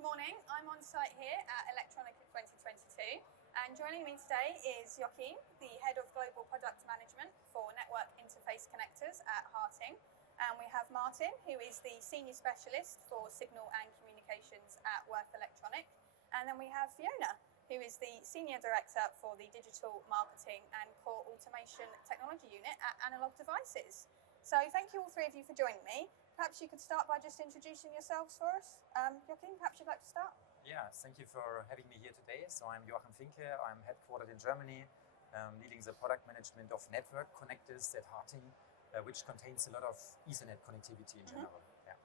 Good morning. I'm on site here at Electronica 2022, and joining me today is Joachim, the Head of Global Product Management for Network Interface Connectors at Harting. And we have Martin, who is the Senior Specialist for Signal and Communications at Wurth Electronik. And then we have Fiona, who is the Senior Director for the Digital Marketing and Core Automation Technology Unit at Analog Devices. So thank you all three of you for joining me. Perhaps you could start by just introducing yourselves for us. Joachim, perhaps you'd like to start? Yeah, thank you for having me here today. So I'm Joachim Finke. I'm headquartered in Germany, leading the product management of network connectors at Harting, which contains a lot of Ethernet connectivity in general. Yeah.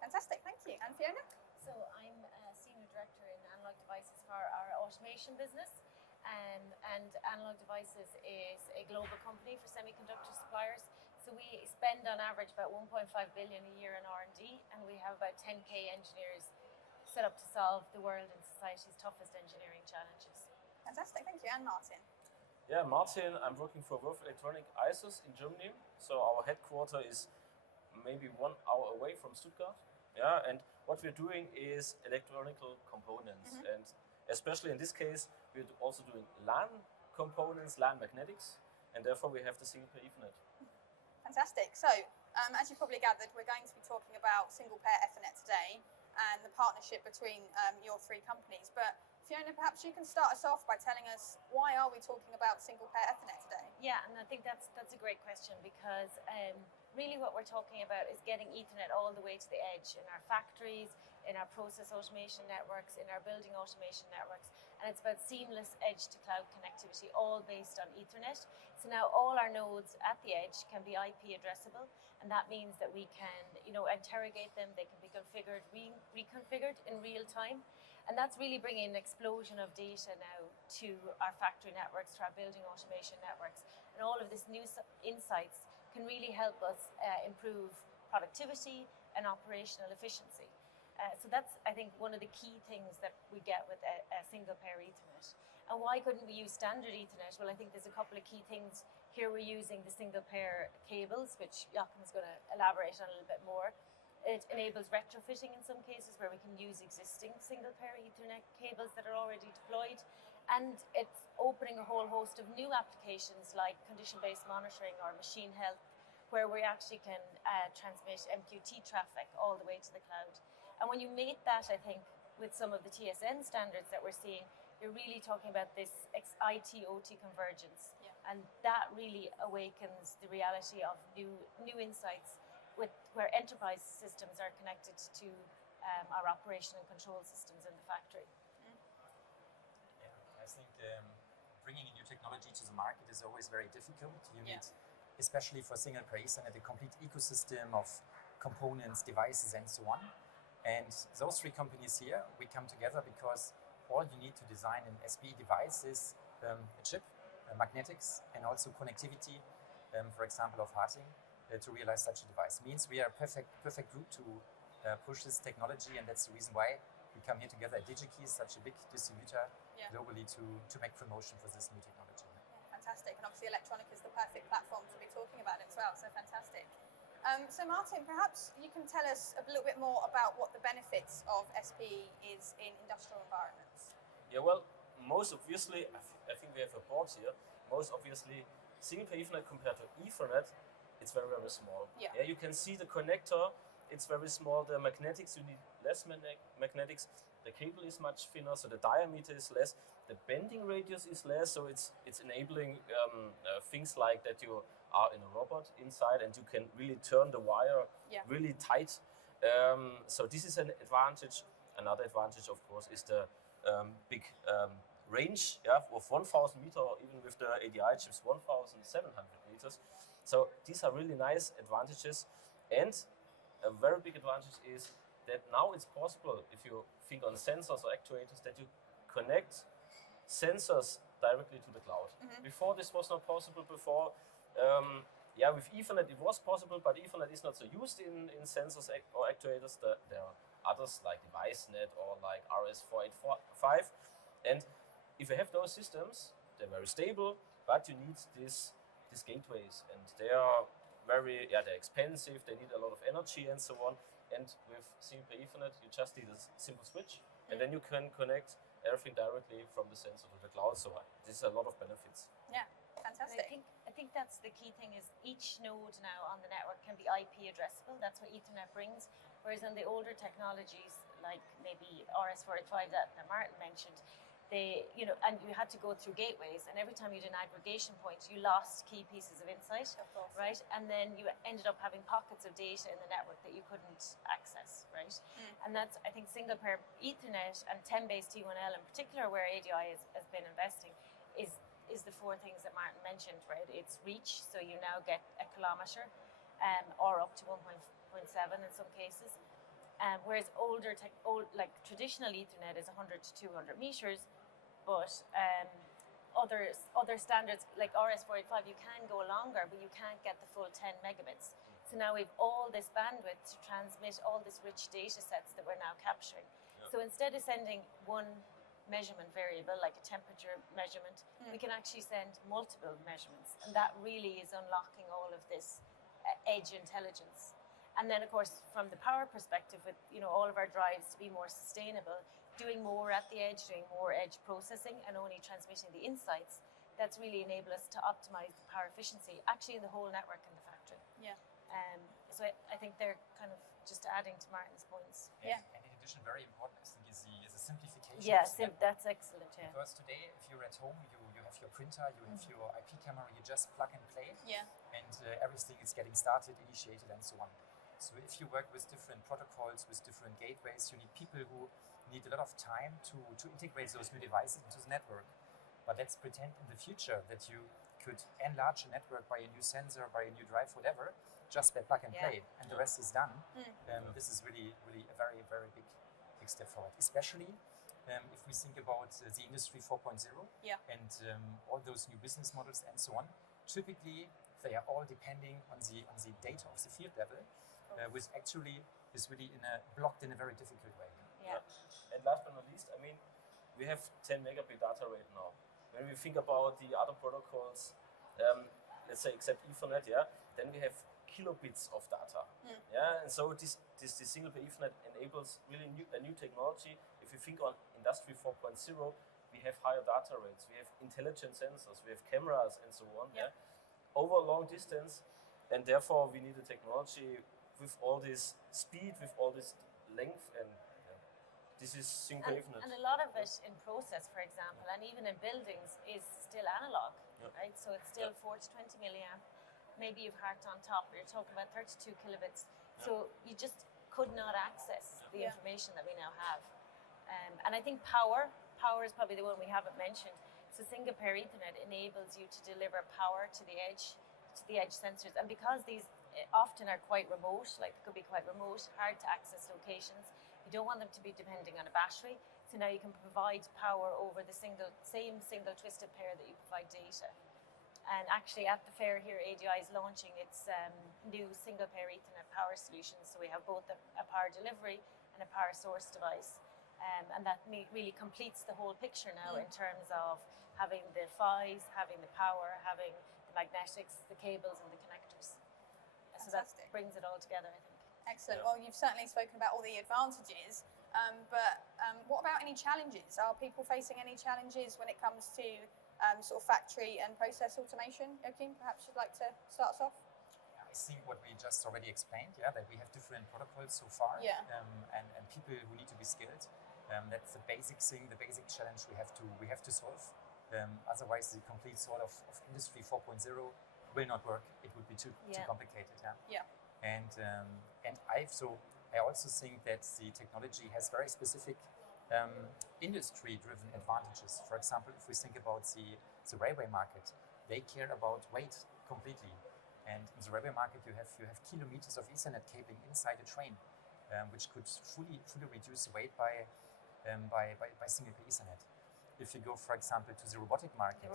Fantastic, thank you. And Fiona? So I'm a Senior Director in Analog Devices for our automation business. And Analog Devices is a global company for semiconductor suppliers. So we spend on average about 1.5 billion a year in R&D, and we have about 10k engineers set up to solve the world and society's toughest engineering challenges. Fantastic, thank you. And Martin? Yeah, Martin, I'm working for Wurth Electronik ISIS in Germany. So our headquarter is maybe 1 hour away from Stuttgart. Yeah, and what we're doing is electronical components. And especially in this case, we're also doing LAN components, LAN magnetics, and therefore we have the single pair Ethernet. Fantastic. So, as you probably gathered, we're going to be talking about single pair Ethernet today and the partnership between your three companies. But Fiona, perhaps you can start us off by telling us, why are we talking about single pair Ethernet today? Yeah, and I think that's a great question, because really what we're talking about is getting Ethernet all the way to the edge in our factories, in our process automation networks, in our building automation networks, and it's about seamless edge to cloud connectivity, all based on Ethernet. So now all our nodes at the edge can be IP addressable, and that means that we can, interrogate them. They can be configured, reconfigured in real time, and that's really bringing an explosion of data now to our factory networks, to our building automation networks, and all of this new insights can really help us improve productivity and operational efficiency. So that's, I think, one of the key things that we get with a single pair Ethernet. And why couldn't we use standard Ethernet? Well, I think there's a couple of key things. Here we're using the single pair cables, which Joachim is going to elaborate on a little bit more. It enables retrofitting in some cases, where we can use existing single pair Ethernet cables that are already deployed. And it's opening a whole host of new applications like condition-based monitoring or machine health, where we actually can transmit MQT traffic all the way to the cloud. And when you mate that, I think, with some of the TSN standards that we're seeing, you're really talking about this IT-OT convergence. Yeah. And that really awakens the reality of new insights where enterprise systems are connected to our operation and control systems in the factory. Yeah, I think bringing a new technology to the market is always very difficult. You need, especially for single pair Ethernet, a complete ecosystem of components, devices, and so on. And those three companies here, we come together because all you need to design an SPE device is a chip, magnetics, and also connectivity, for example, of Harting, to realize such a device. Means we are a perfect group to push this technology, and that's the reason why we come here together at Digi-Key, such a big distributor globally, to make promotion for this new technology. Yeah, fantastic. And obviously Electronica is the perfect platform to be talking about it as well, so fantastic. So Martin, perhaps you can tell us a little bit more about what the benefits of SPE is in industrial environments. Yeah, well, most obviously, I think we have a board here, most obviously, single pair Ethernet compared to Ethernet, it's very, very small. Yeah, you can see the connector, it's very small. The magnetics, you need less magnetics. The cable is much thinner, so the diameter is less. The bending radius is less, so it's enabling things like that you are in a robot inside and you can really turn the wire really tight. So this is an advantage. Another advantage, of course, is the big range of 1,000 meters, or even with the ADI chips, 1,700 meters. So these are really nice advantages. And a very big advantage is that now it's possible, if you think on sensors or actuators, that you connect sensors directly to the cloud. Before, this was not possible. Before, with Ethernet it was possible, but Ethernet is not so used in sensors or actuators. There are others like DeviceNet or like RS485. And if you have those systems, they're very stable, but you need these gateways, and they are they're expensive, they need a lot of energy and so on. And with single pair Ethernet, you just need a simple switch, and then you can connect everything directly from the sensor to the cloud. So this is a lot of benefits. Yeah, And fantastic. I think that's the key thing is each node now on the network can be IP addressable. That's what Ethernet brings. Whereas on the older technologies, like maybe RS485 that Martin mentioned, and you had to go through gateways, and every time you did an aggregation point, you lost key pieces of insight, Of course. right? And then you ended up having pockets of data in the network that you couldn't access, right? And that's, I think, single pair Ethernet and 10-base T1L in particular, where ADI has been investing, is the four things that Martin mentioned, right? It's reach, so you now get a kilometre, or up to 1.7 in some cases. Whereas like traditional Ethernet is 100 to 200 meters, but other standards like RS485, you can go longer, but you can't get the full 10 megabits. So now we've all this bandwidth to transmit all this rich data sets that we're now capturing. Yeah. So instead of sending one measurement variable, like a temperature measurement, we can actually send multiple measurements. And that really is unlocking all of this edge intelligence. And then, of course, from the power perspective, with all of our drives to be more sustainable, doing more at the edge, doing more edge processing, and only transmitting the insights, that's really enabled us to optimize the power efficiency, actually in the whole network in the factory. Yeah. So I think they're kind of just adding to Martin's points. Yeah. And in addition, very important, I think, is the simplification. Yeah, of the network. that's excellent. Yeah. Because today, if you're at home, you have your printer, you have your IP camera, you just plug and play, Yeah. and everything is getting started, initiated, and so on. So if you work with different protocols, with different gateways, you need people who need a lot of time to integrate those new devices into the network. But let's pretend in the future that you could enlarge a network by a new sensor, by a new drive, whatever, just by plug and play, and the rest is done. This is really, really a very, very big step forward, especially if we think about the industry 4.0 Yeah. and all those new business models and so on. Typically, they are all depending on the data of the field level, which actually is really blocked in a very difficult way. Yeah. And last but not least, I mean, we have 10 megabit data rate now. When we think about the other protocols, let's say except Ethernet, then we have kilobits of data. And so this single pair Ethernet enables really a new technology. If you think on Industry 4.0, we have higher data rates, we have intelligent sensors, we have cameras and so on. Over a long distance, and therefore we need a technology with all this speed, with all this length, and this is single pair Ethernet. And a lot of it in process, for example, and even in buildings, is still analog, right? So it's still 4 to 20 milliamp. Maybe you've Harting on top, but you're talking about 32 kilobits. So you just could not access the information that we now have. And I think power is probably the one we haven't mentioned. So single pair Ethernet enables you to deliver power to the edge sensors. And because these often are quite remote, like could be quite remote, hard to access locations, you don't want them to be depending on a battery. So now you can provide power over the same single twisted pair that you provide data. And actually at the fair here, ADI is launching its new single pair Ethernet power solutions. So we have both a power delivery and a power source device. And that really completes the whole picture now in terms of having the PHYs, having the power, having the magnetics, the cables and the connectors. So that brings it all together, I think. Excellent. Well, you've certainly spoken about all the advantages, but what about any challenges? Are people facing any challenges when it comes to sort of factory and process automation? Joachim, perhaps you'd like to start us off? I think what we just already explained, that we have different protocols so far, and people who need to be skilled. That's the basic thing, the basic challenge we have to solve. Otherwise, the complete sort of industry 4.0 will not work. It would be too complicated. And I also think that the technology has very specific industry-driven advantages. For example, if we think about the railway market, they care about weight completely. And in the railway market, you have kilometers of Ethernet cabling inside a train, which could fully reduce the weight by single pair Ethernet. If you go, for example, to the robotic market,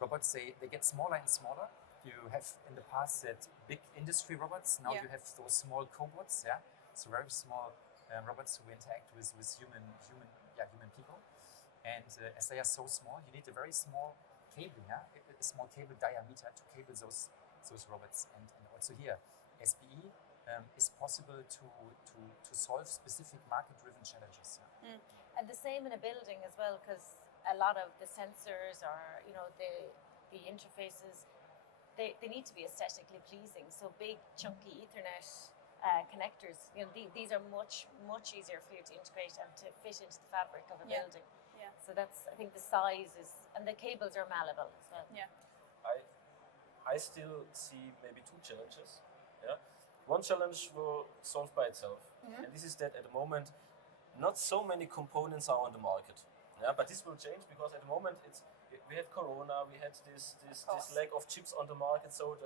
robots they get smaller and smaller. You have in the past that big industry robots. Now you have those small cobots, so very small robots who interact with human people. And as they are so small, you need a very small cable, a small cable diameter to cable those robots. And also here, SPE is possible to solve specific market-driven challenges. Yeah. And the same in a building as well, because a lot of the sensors or the interfaces, they need to be aesthetically pleasing. So big chunky Ethernet connectors, these are much easier for you to integrate and to fit into the fabric of a building. Yeah. So that's, I think the size is, and the cables are malleable as well. Yeah. I still see maybe two challenges. Yeah. One challenge will solve by itself, and this is that at the moment, not so many components are on the market. Yeah, but this will change because at the moment we had Corona, we had this lack of chips on the market, so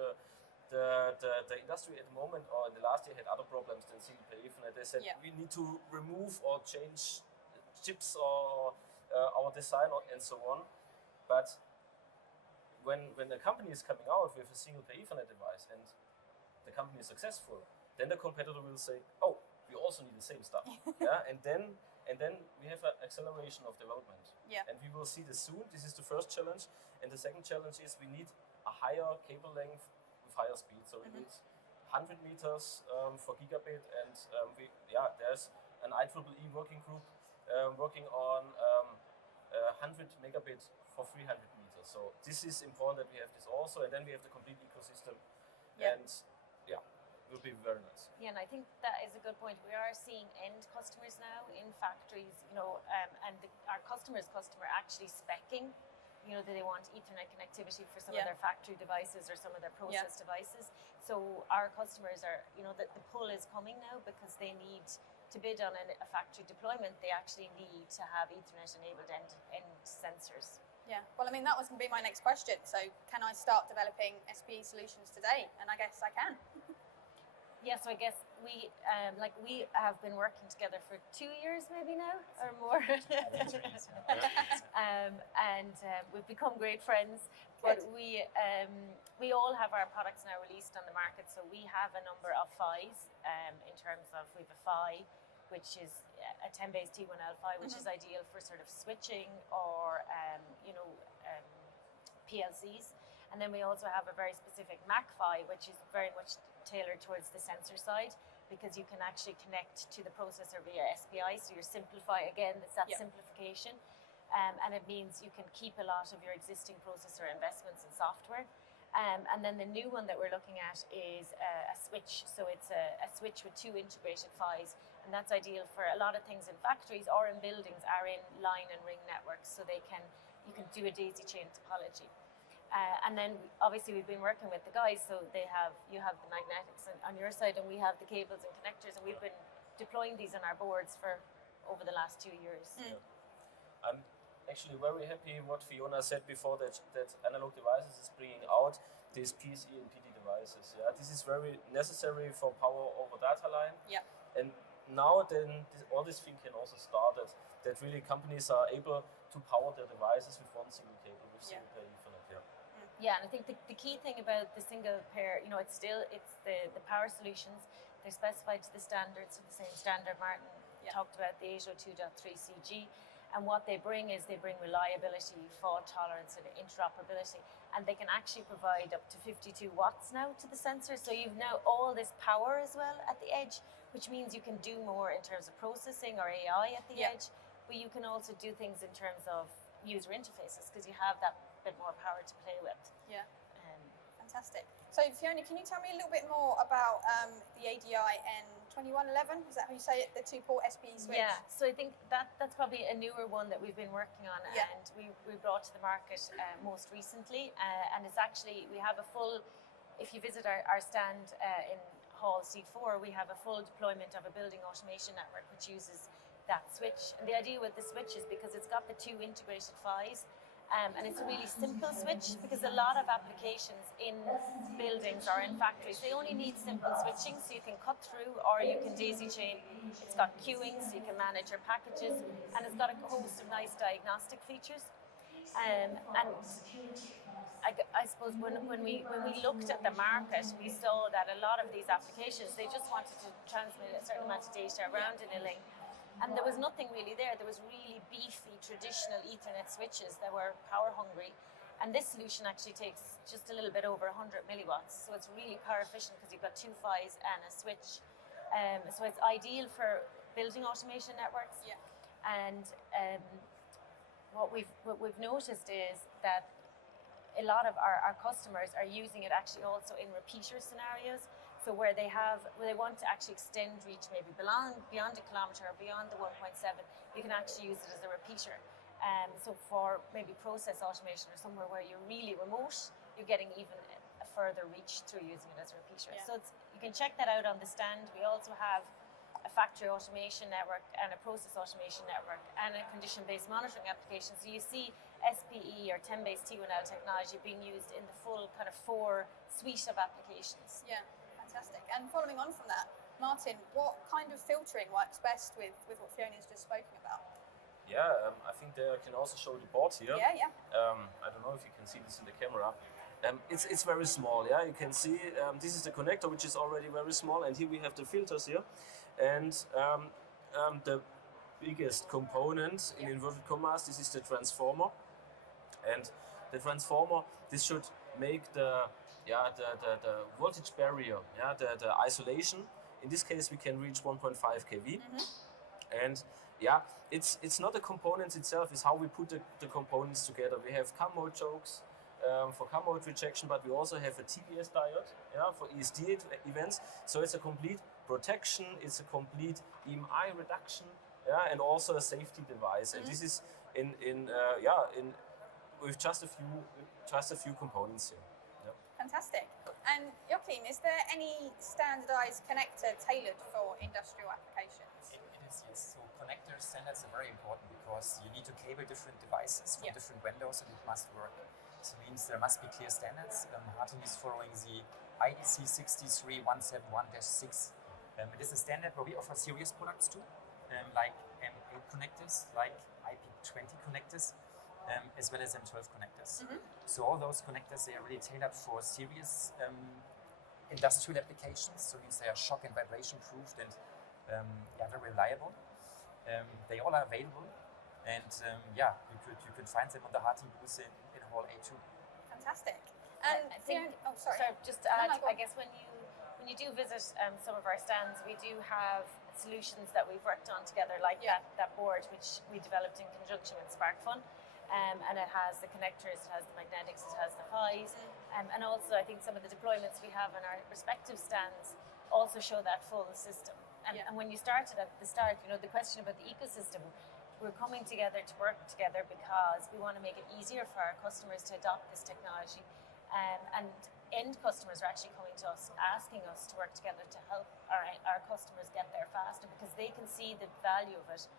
the industry at the moment or in the last year had other problems than single pair Ethernet. They said we need to remove or change chips or our design and so on. But when a company is coming out with a single pair Ethernet device and the company is successful, then the competitor will say, oh, we also need the same stuff. Yeah, and then we have an acceleration of development. Yeah. And we will see this soon. This is the first challenge. And the second challenge is we need a higher cable length with higher speed. So it needs 100 meters for gigabit. And there's an IEEE working group working on 100 megabit for 300 meters. So this is important that we have this also. And then we have the complete ecosystem. Yeah. And it will be very nice. Yeah, and I think that is a good point. We are seeing end customers now in factories, and our customer actually speccing, that they want Ethernet connectivity for some of their factory devices or some of their process devices. So our customers are, that the pull is coming now because they need to bid on a factory deployment. They actually need to have Ethernet enabled end sensors. Yeah, well, I mean, that was going to be my next question. So can I start developing SPE solutions today? And I guess I can. Yeah, so I guess we have been working together for 2 years maybe now or more. And we've become great friends. But we all have our products now released on the market. So we have a number of PHYs in terms of, we have a PHY, which is a 10-base T1L PHY, which is ideal for sort of switching or, PLCs. And then we also have a very specific MAC PHY, which is very much tailored towards the sensor side, because you can actually connect to the processor via SPI. So you're it's that simplification. And it means you can keep a lot of your existing processor investments in software. And then the new one that we're looking at is a switch. So it's a switch with 2 integrated PHYs. And that's ideal for a lot of things in factories or in buildings are in line and ring networks. So you can do a daisy chain topology. And then obviously we've been working with the guys, so you have the magnetics on your side and we have the cables and connectors, and we've been deploying these on our boards for over the last 2 years. Yeah. I'm actually very happy what Fiona said before, that Analog Devices is bringing out these PCE and PD devices. Yeah, this is very necessary for power over data line. Yeah. And now all this thing can also start that really companies are able to power their devices with one single cable, with single pair Ethernet. Yeah, and I think the key thing about the single pair, it's the power solutions. They're specified to the standards, the same standard Martin talked about, the 802.3 CG. And what they bring reliability, fault tolerance, and interoperability. And they can actually provide up to 52 watts now to the sensor. So you've now all this power as well at the edge, which means you can do more in terms of processing or AI at the edge. But you can also do things in terms of user interfaces because you have that bit more power to play with. Yeah. Fantastic. So Fiona, can you tell me a little bit more about the ADI N2111? Is that how you say it? The 2-port SPE switch? Yeah. So I think that's probably a newer one that we've been working on, and we brought to the market most recently. And it's actually, we have a full, if you visit our stand in Hall C4, we have a full deployment of a building automation network which uses that switch. And the idea with the switch is because it's got the 2 integrated PHYs. And it's a really simple switch because a lot of applications in buildings or in factories, they only need simple switching, so you can cut through or you can daisy chain. It's got queuing, so you can manage your packages, and it's got a host of nice diagnostic features. And I suppose when we looked at the market, we saw that a lot of these applications, they just wanted to transmit a certain amount of data around in a link. And there was nothing really there. There was really beefy traditional Ethernet switches that were power hungry. And this solution actually takes just a little bit over 100 milliwatts. So it's really power efficient because you've got 2 PHYs and a switch. So it's ideal for building automation networks. Yeah. And what we've noticed is that a lot of our customers are using it actually also in repeater scenarios. So where they want to actually extend reach maybe beyond a kilometre or beyond the 1.7, you can actually use it as a repeater. So for maybe process automation or somewhere where you're really remote, you're getting even a further reach through using it as a repeater. Yeah. So you can check that out on the stand. We also have a factory automation network and a process automation network and a condition-based monitoring application. So you see SPE or 10-based T1L technology being used in the full kind of 4 suite of applications. Yeah, fantastic. And following on from that, Martin, what kind of filtering works best with what Fiona's just spoken about? Yeah, I think there I can also show the board here. Yeah. I don't know if you can see this in the camera. It's very small, yeah. You can see this is the connector, which is already very small, and here we have the filters here. And the biggest component in inverted commas, this is the transformer. And the transformer, this should make the voltage barrier, the isolation. In this case, we can reach 1.5 kV. And it's not the components itself, it's how we put the components together. We have CAM mode chokes for CAM mode rejection, but we also have a TVS diode for ESD events. So it's a complete protection, it's a complete EMI reduction, and also a safety device. And this is with just a few components here. Yeah. Fantastic. And Joachim, is there any standardized connector tailored for industrial applications? It is, yes. So connector standards are very important because you need to cable different devices from different vendors and it must work. So it means there must be clear standards. Harting is following the IEC 63171-6. It is a standard where we offer series products too, like M8 connectors, like IP20 connectors, as well as M12 connectors. So all those connectors, they are really tailored for serious industrial applications. So it means they are shock and vibration proofed and very reliable. They all are available, and you could find them on the Harting booth in Hall A2. Fantastic. And I think, sorry. Just to add, I guess when you do visit some of our stands, we do have solutions that we've worked on together, like that board which we developed in conjunction with SparkFun. And it has the connectors, it has the magnetics, it has the PHYs, and also I think some of the deployments we have in our respective stands also show that full system. And when you started at the start, the question about the ecosystem, we're coming together to work together because we want to make it easier for our customers to adopt this technology. And end customers are actually coming to us, asking us to work together to help our customers get there faster because they can see the value of it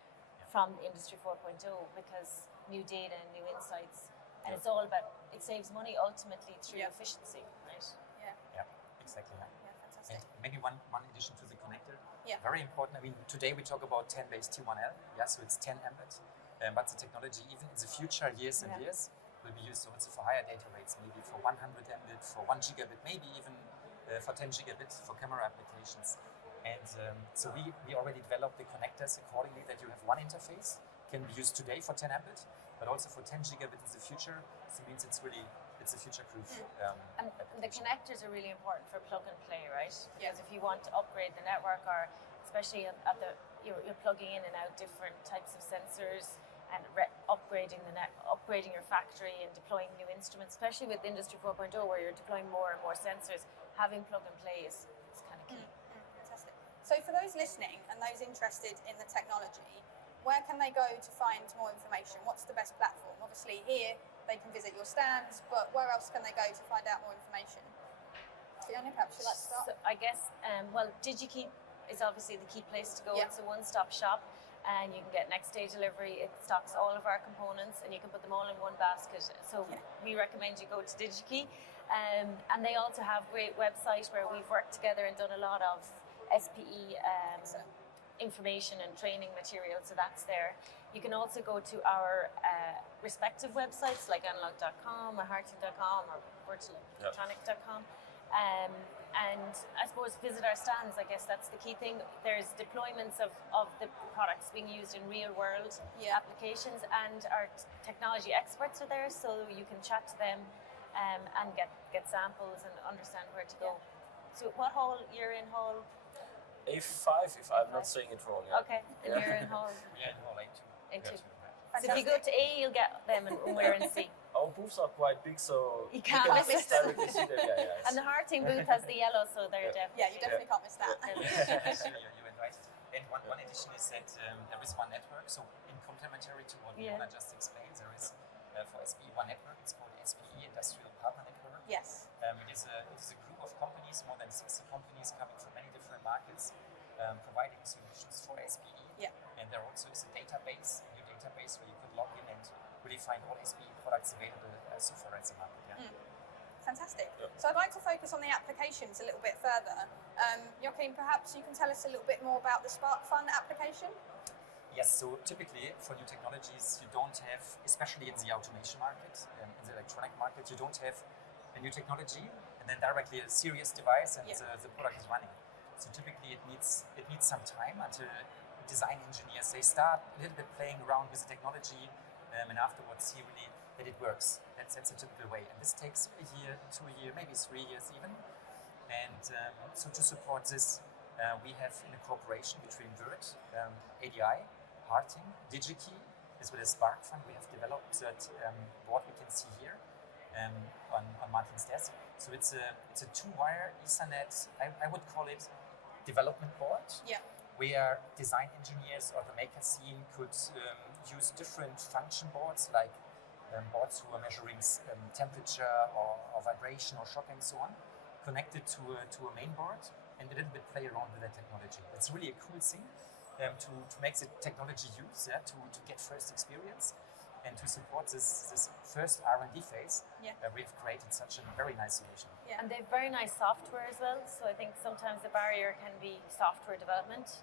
from Industry 4.0 because new data and new insights. And it's all about, it saves money ultimately through efficiency, right? Yeah, exactly. Yeah, fantastic. And maybe one addition to the connector. Yeah. Very important. I mean, today we talk about 10-based T1L. So it's 10 Mbit. But the technology, even in the future, years and years, will be used also for higher data rates, maybe for 100 Mbit, for 1 gigabit, maybe even for 10 gigabit for camera applications. And so we already developed the connectors accordingly that you have one interface, can be used today for 10 Mbit, but also for 10 gigabit in the future. So it means it's a future-proof. And the connectors are really important for plug and play, right? Because if you want to upgrade the network, or especially you're plugging in and out different types of sensors and upgrading your factory and deploying new instruments, especially with Industry 4.0 where you're deploying more and more sensors, having plug and play is kind of key. Fantastic. So for those listening and those interested in the technology, where can they go to find more information? What's the best platform? Obviously here they can visit your stands, but where else can they go to find out more information? Fiona, perhaps you'd like to start? So I guess, Digi-Key is obviously the key place to go. Yeah. It's a one-stop shop and you can get next day delivery. It stocks all of our components and you can put them all in one basket. So we recommend you go to Digi-Key. And they also have a great website where we've worked together and done a lot of SPE information and training material, so that's there. You can also go to our respective websites like analog.com or harting.com or Wurth Electronik.com, and I suppose visit our stands. I guess that's the key thing. There's deployments of the products being used in real world applications, and our technology experts are there, so you can chat to them and get samples and understand where to go. So what hall you're in? Hall A5, if I'm not saying it wrong. Yeah. Okay, and you're in hall Yeah, in hall A2. A2. So if you go to A, you'll get them, and we're in C. Our booths are quite big, so You can't can miss directly see them. Yeah. And the Harting booth has the yellow, so they're definitely. Yeah, you definitely can't miss that. So you're invited. And one addition is that there is one network. So in complementary to what Fiona just explained, there is for SPE one network. It's called SPE Industrial Partner Network. Yes. It is a group of companies, more than 60 companies coming from many different markets, providing solutions for SPE. Yeah. And there also is a database, a new database where you could log in and really find all SPE products available so far as the market. Yeah. Fantastic. Yep. So I'd like to focus on the applications a little bit further. Joachim, perhaps you can tell us a little bit more about the SparkFun application? Yes, so typically for new technologies, you don't have, especially in the automation market, in the electronic market, you don't have a new technology and then directly a serious device and the product is running. So typically it needs some time until design engineers, they start a little bit playing around with the technology and afterwards see really that it works. That's a typical way. And this takes a year, 2 years, maybe 3 years even. And so to support this, we have in a cooperation between Wurth, ADI, Harting, Digi-Key, as well as SparkFun, we have developed that board we can see here on Martin's desk. So it's a 2-wire Ethernet, I would call it development board. Yeah. Where design engineers or the maker scene could use different function boards, like boards who are measuring temperature or vibration or shock and so on, connected to a main board and a little bit play around with that technology. It's really a cool thing to make the technology use, to get first experience and to support this first R&D phase. We've created such a very nice solution. Yeah. And they have very nice software as well. So I think sometimes the barrier can be software development.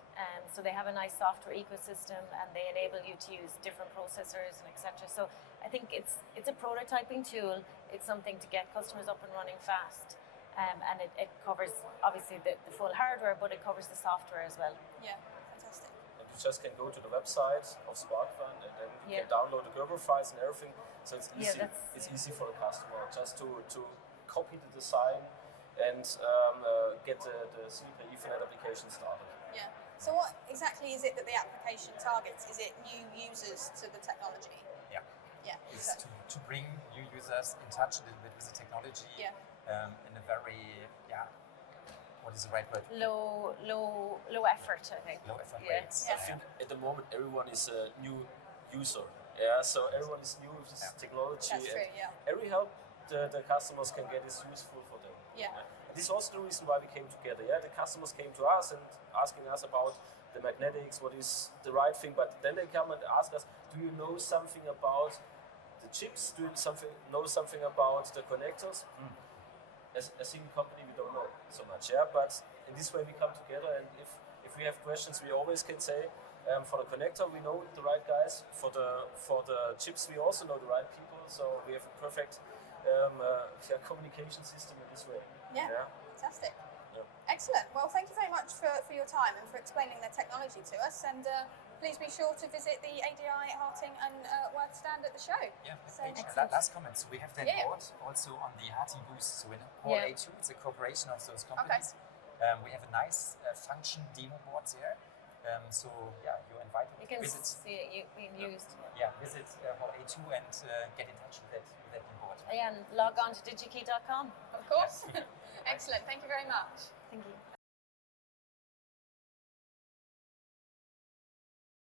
So they have a nice software ecosystem and they enable you to use different processors and etc. So I think it's a prototyping tool. It's something to get customers up and running fast. And it covers obviously the full hardware, but it covers the software as well. Yeah, fantastic. And you just can go to the website of SparkFun and then you can download the Gerber files and everything. So it's easy. It's easy for the customer just to copy the design and get the Super Ethernet application started. Yeah. So what exactly is it that the application targets? Is it new users to the technology? Yeah. Yeah. It's to bring new users in touch a little bit with the technology. Yeah. In a very, what is the right word? Low effort, I think. Low effort Yeah. rates. I think at the moment everyone is a new user. Yeah, so everyone is new with this technology. That's true, yeah. Every help the customers can get is useful for them. Yeah. And this is also the reason why we came together. Yeah, the customers came to us and asking us about the magnetics, what is the right thing, but then they come and ask us, do you know something about the chips? Do you know something about the connectors? As a single company, we don't know so much, but in this way we come together, and if we have questions, we always can say, for the connector we know the right guys, for the chips we also know the right people, so we have a perfect communication system in this way. Yeah. Fantastic. Yeah. Excellent. Well, thank you very much for your time and for explaining the technology to us, and please be sure to visit the ADI, Harting and Wurth stand at the show. Yeah, So last comment. So we have that board also on the Harting booth. So in Hall A2, it's a cooperation of those companies. We have a nice function demo board there. So you're invited You can to visit. see it being used. Visit Hall A2 and get in touch with that new board. And log on to digikey.com. Of course. Excellent. Thank you very much. Thank you.